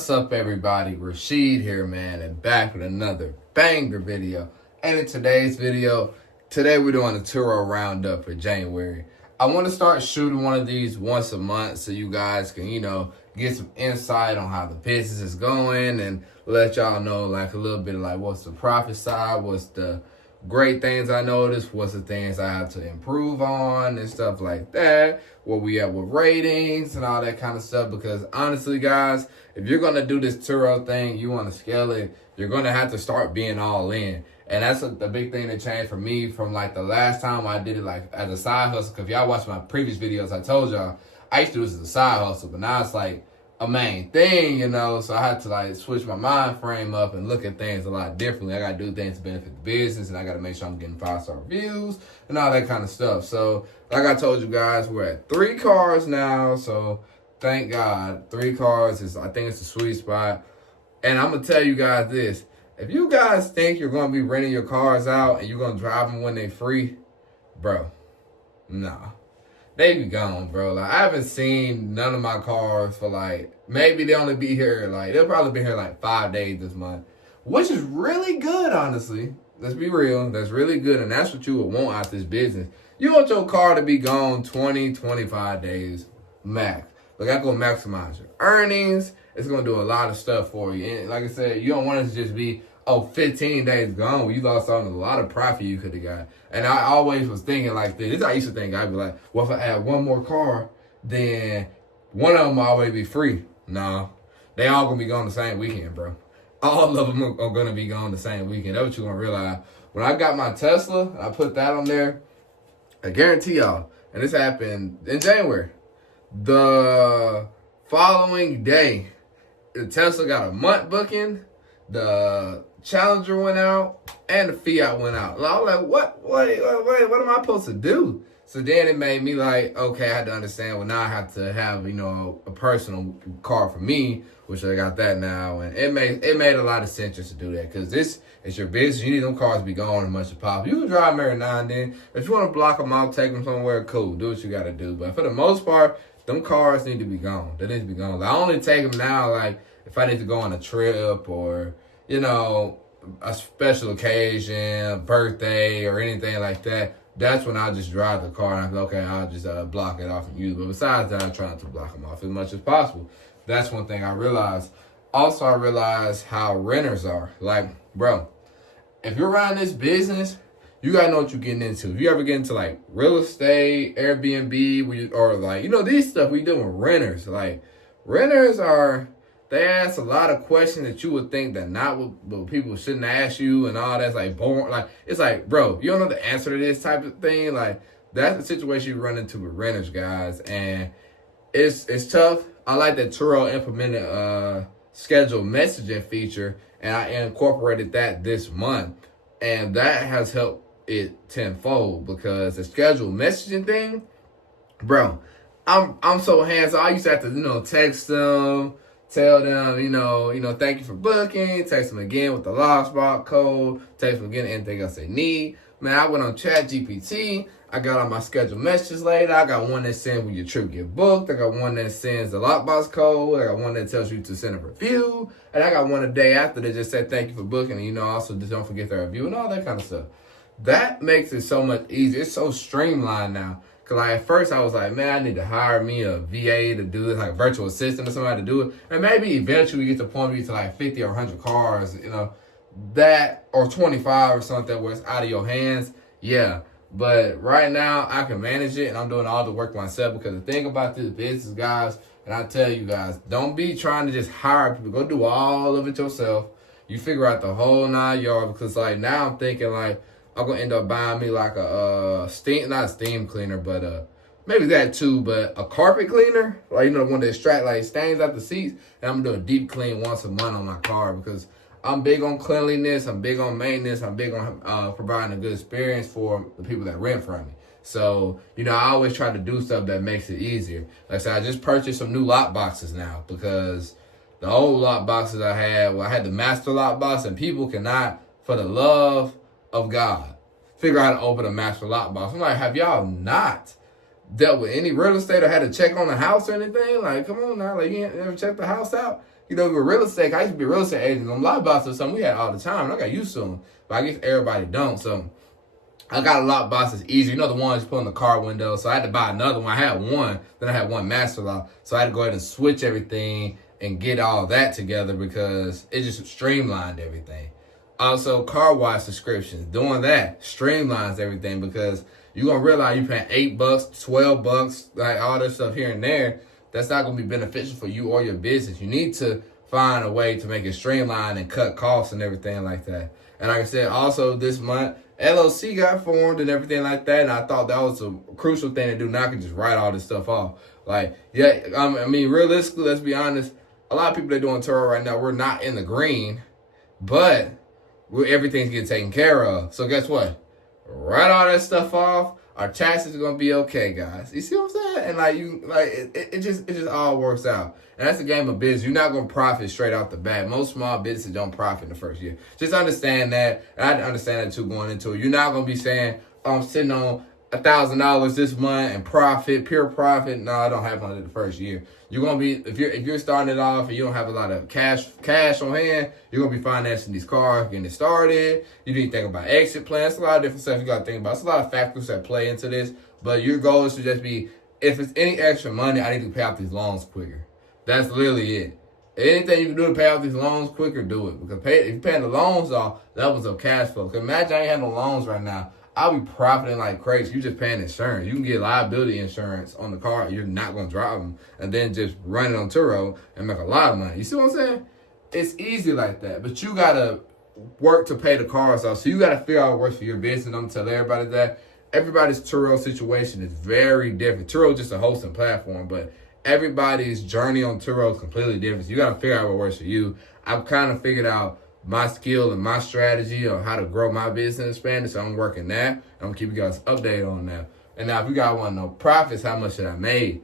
What's up, everybody? Rashid here, man, and back with another banger video. And in today's video, today we're doing a Turo roundup for January. I want to start shooting one of these once a month so you guys can, get some insight on how the business is going and let y'all know like a little bit of like what's the profit side, what's the great things I noticed, what's the things I have to improve on and stuff like that, where we at with ratings and all that kind of stuff. Because honestly, guys, if you're going to do this Turo thing, you want to scale it, you're going to have to start being all in. And that's the big thing that changed for me from like the last time I did it like as a side hustle. Because if y'all watch my previous videos, I told y'all I used to do this as a side hustle, but now it's like a main thing, so I had to like switch my mind frame up and look at things a lot differently. I got to do things to benefit the business, and I got to make sure I'm getting 5-star reviews and all that kind of stuff. So like I told you guys, we're at 3 cars now, so thank God. 3 cars is, I think it's a sweet spot. And I'm going to tell you guys this. If you guys think you're going to be renting your cars out and you're going to drive them when they're free, bro, nah. They be gone, bro. Like, I haven't seen none of my cars for like, maybe they only be here, like, they'll probably be here like 5 days this month, which is really good, honestly. Let's be real. That's really good, and that's what you would want out this business. You want your car to be gone 20, 25 days max. Like, that's going to maximize your earnings. It's going to do a lot of stuff for you. And like I said, you don't want it to just be, 15 days gone. Well, you lost out on a lot of profit you could have got. And I always was thinking like this. This is how I used to think. I'd be like, well, if I add one more car, then one of them will always be free. No, they all going to be gone the same weekend, bro. All of them are going to be gone the same weekend. That's what you're going to realize. When I got my Tesla, I put that on there. I guarantee y'all, and this happened in January, the following day, the Tesla got a month booking, the Challenger went out, and the Fiat went out. And I was like, what am I supposed to do? So then it made me like, okay, I had to understand, well, now I have to have, a personal car for me, which I got that now. And it made a lot of sense just to do that, because this is your business. You need them cars to be gone as much as possible. You can drive them every now and then. If you want to block them out, take them somewhere, cool. Do what you got to do. But for the most part, them cars need to be gone. They need to be gone. Like, I only take them now, like, if I need to go on a trip or, a special occasion, a birthday, or anything like that. That's when I'll just drive the car and I'm like, okay, I'll just block it off and use it. But besides that, I try not to block them off as much as possible. That's one thing I realized. Also, I realized how renters are. Like, bro, if you're running this business, you gotta know what you're getting into. If you ever get into like real estate, Airbnb, or like, these stuff we do with renters. Like, renters they ask a lot of questions that you would think that not what people shouldn't ask you and all that's like boring. Like, it's like, bro, you don't know the answer to this type of thing. Like, that's the situation you run into with renters, guys. And it's tough. I like that Turo implemented a scheduled messaging feature, and I incorporated that this month. And that has helped it tenfold, because the scheduled messaging thing, bro, I'm so hands-on. I used to have to, text them, tell them, thank you for booking. Text them again with the lockbox code. Text them again anything else they need. Man, I went on ChatGPT. I got all my scheduled messages later. I got one that sends when your trip get booked. I got one that sends the lockbox code. I got one that tells you to send a review. And I got one a day after that just said thank you for booking. And, also just don't forget the review and all that kind of stuff. That makes it so much easier. It's so streamlined now. Because like, at first I was like, man, I need to hire me a VA to do this, like a virtual assistant or somebody to do it. And maybe eventually we get to the point where we get to like 50 or 100 cars, that, or 25 or something where it's out of your hands. Yeah. But right now I can manage it, and I'm doing all the work myself. Because the thing about this business, guys, and I tell you guys, don't be trying to just hire people. Go do all of it yourself. You figure out the whole 9 yards. Because like now I'm thinking like, I'm going to end up buying me like not a steam cleaner, but maybe that too, but a carpet cleaner. Like, the one that extract like stains out the seats. And I'm going to do a deep clean once a month on my car, because I'm big on cleanliness. I'm big on maintenance. I'm big on providing a good experience for the people that rent from me. So, I always try to do stuff that makes it easier. Like I said, I just purchased some new lock boxes now, because the old lock boxes I had the master lock box, and people cannot, for the love of God, figure out how to open a master lockbox. I'm like, have y'all not dealt with any real estate or had to check on the house or anything? Like, come on now, like, you ever check the house out? You know, with real estate, I used to be a real estate agent. A lot of bosses, something we had all the time, and I got used to them. But I guess everybody don't. So I got a lot of bosses easier. You know, the ones put in the car window. So I had to buy another one. I had one, then I had one master lock. So I had to go ahead and switch everything and get all that together because it just streamlined everything. Also, car wash subscriptions. Doing that streamlines everything because you're going to realize you're paying $8, $12, like all this stuff here and there. That's not going to be beneficial for you or your business. You need to find a way to make it streamlined and cut costs and everything like that. And like I said, also this month, LLC got formed and everything like that, and I thought that was a crucial thing to do. Now I can just write all this stuff off. Like, yeah, I mean, realistically, let's be honest, a lot of people that are doing Turo right now, we're not in the green, but everything's getting taken care of. So guess what? Write all that stuff off. Our taxes are gonna be okay, guys. You see what I'm saying? And it just all works out. And that's a game of business. You're not gonna profit straight out the bat. Most small businesses don't profit in the first year. Just understand that. And I understand that too going into it. You're not gonna be saying, "Oh, I'm sitting on $1,000 this month and profit, pure profit." No, it don't happen in the first year. You're gonna be if you're starting it off and you don't have a lot of cash on hand, you're gonna be financing these cars, getting it started. You need to think about exit plans. It's a lot of different stuff you gotta think about. It's a lot of factors that play into this. But your goal is to just be, if it's any extra money, I need to pay off these loans quicker. That's literally it. Anything you can do to pay off these loans quicker, do it. Because if you're paying the loans off, levels of cash flow. Because imagine I ain't had no loans right now. I'll be profiting like crazy. You're just paying insurance. You can get liability insurance on the car. You're not going to drive them. And then just run it on Turo and make a lot of money. You see what I'm saying? It's easy like that. But you got to work to pay the cars off. So you got to figure out what works for your business. I'm going to tell everybody that. Everybody's Turo situation is very different. Turo is just a hosting platform. But everybody's journey on Turo is completely different. So you got to figure out what works for you. I've kind of figured out my skill and my strategy on how to grow my business in Spanish. So I'm working that. I'm going to keep you guys updated on that. And now if you guys want to know profits, how much that I made,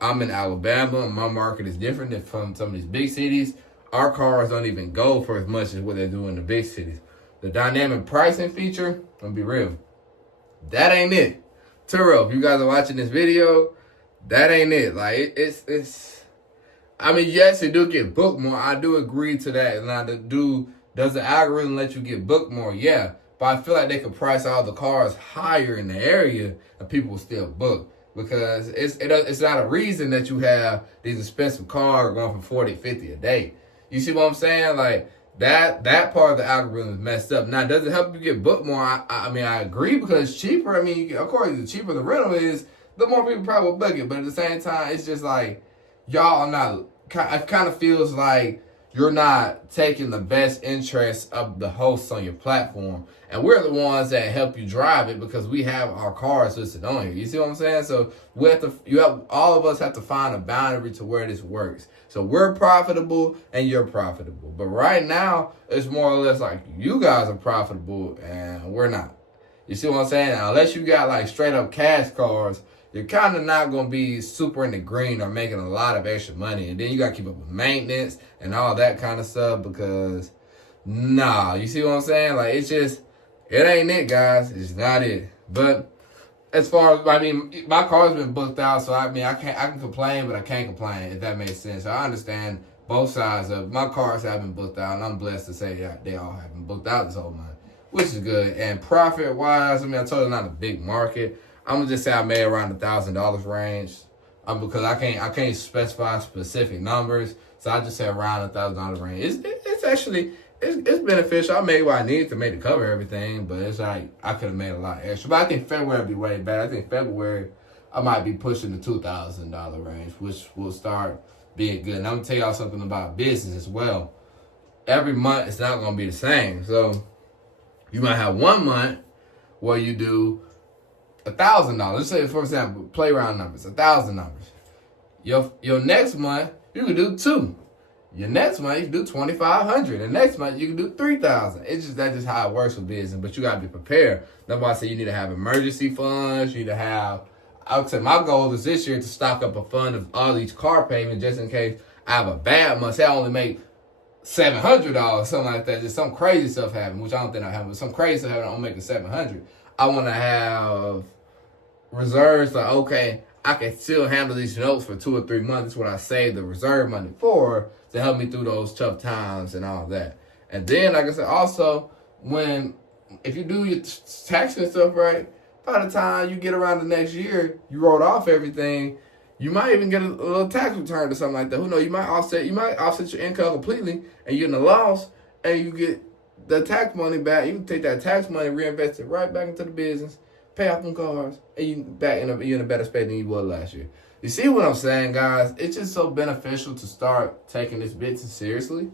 I'm in Alabama. My market is different than from some of these big cities. Our cars don't even go for as much as what they do in the big cities. The dynamic pricing feature, I'm going to be real, that ain't it. Turo, if you guys are watching this video, that ain't it. Like, it's I mean, yes, it do get booked more. I do agree to that. Now, does the algorithm let you get booked more? Yeah. But I feel like they could price all the cars higher in the area and people will still book. Because it's not a reason that you have these expensive cars going for $40, $50 a day. You see what I'm saying? Like, that part of the algorithm is messed up. Now, does it help you get booked more? I mean, I agree because it's cheaper. I mean, of course, the cheaper the rental is, the more people probably will book it. But at the same time, it's just like, y'all are not, it kind of feels like you're not taking the best interest of the hosts on your platform. And we're the ones that help you drive it because we have our cars listed on here. You see what I'm saying? So all of us have to find a boundary to where this works. So we're profitable and you're profitable. But right now, it's more or less like you guys are profitable and we're not. You see what I'm saying? Now, unless you got like straight up cash cars, you're kind of not going to be super in the green or making a lot of extra money. And then you got to keep up with maintenance and all that kind of stuff because, you see what I'm saying? Like, it's just, it ain't it, guys. It's not it. But as far as, I mean, my car's been booked out, so I mean, I can complain, but I can't complain, if that makes sense. So I understand both sides of my cars have been booked out, and I'm blessed to say that they all have been booked out this whole month, which is good. And profit-wise, I mean, I told you not a big market. I'm gonna just say I made around $1,000 range, because I can't specify specific numbers, so I just say around $1,000 range. It's actually it's beneficial. I made what I needed to make to cover everything, but it's like I could have made a lot extra. But I think February will be way better. I think February I might be pushing the $2,000 range, which will start being good. And I'm gonna tell y'all something about business as well. Every month it's not gonna be the same. So you might have one month where you do $1,000. Let's say, for example, play around numbers, $1,000. Your next month you can do $2,000. Your next month you can do $2,500. The next month you can do $3,000. That's just how it works with business. But you gotta be prepared. That's why I say you need to have emergency funds. You need to have. I would say my goal is this year to stock up a fund of all these car payments just in case I have a bad month. Say I only make $700, something like that. Just some crazy stuff happen, which I don't think I have. But some crazy stuff happen, I'm making $700. I want to have reserves like, okay, I can still handle these notes for 2 or 3 months. That's what I save the reserve money for. to help me through those tough times and all that. And then, like I said, also, if you do your taxes and stuff right, by the time you get around the next year, you wrote off everything, you might even get a little tax return or something like that. Who knows? You might offset your income completely, and you're in a loss, and you get the tax money back. You can take that tax money, reinvest it right back into the business, pay off them cars, and you're in a better space than you were last year. You see what I'm saying, guys? It's just so beneficial to start taking this business seriously.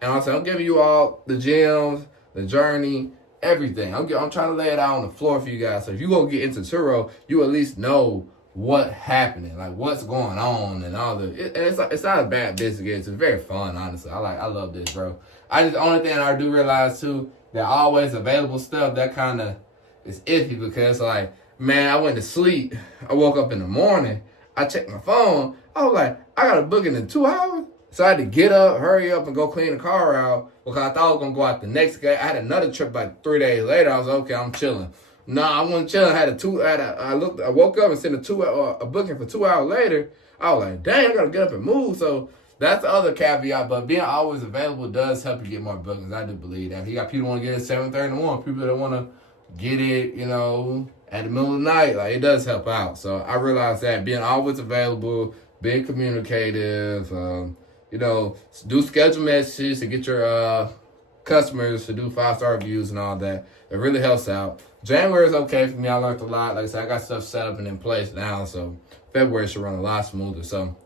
And I'm giving you all the gems, the journey, everything. I'm trying to lay it out on the floor for you guys. So if you go get into Turo, you at least know what's happening, like what's going on, and all it's not a bad business. It's very fun, honestly. I love this, bro. The only thing I do realize too, that always available stuff that kind of is iffy, because like, man, I went to sleep. I woke up in the morning. I checked my phone. I was like, I got a booking in 2 hours. So I had to get up, hurry up, and go clean the car out, because I thought I was going to go out the next day. I had another trip like 3 days later. I was like, okay, I'm chilling. No, I wasn't chilling. I woke up and sent a booking for 2 hours later. I was like, dang, I got to get up and move. So that's the other caveat. But being always available does help you get more bookings. I do believe that. You got people who want to get it at 7:30 in the morning, people that want to get it, at the middle of the night. Like, it does help out. So I realized that being always available, being communicative, do schedule messages to get your customers to do 5-star reviews and all that. It really helps out. January is okay for me. I learned a lot. Like I said, I got stuff set up and in place now. So February should run a lot smoother. So,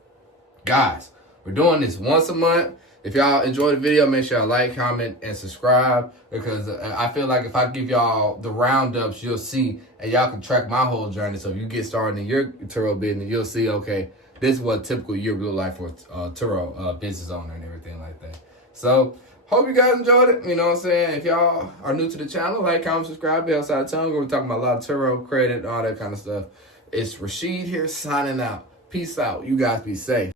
guys, we're doing this once a month. If y'all enjoyed the video, make sure y'all like, comment, and subscribe, because I feel like if I give y'all the roundups, you'll see, and y'all can track my whole journey. So if you get started in your Turo business, you'll see, okay, this is what a typical year would look like for a Turo business owner and everything like that. So hope you guys enjoyed it. You know what I'm saying? If y'all are new to the channel, like, comment, subscribe, be outside of tongue. We're talking about a lot of Turo, credit, all that kind of stuff. It's Rashid here signing out. Peace out. You guys be safe.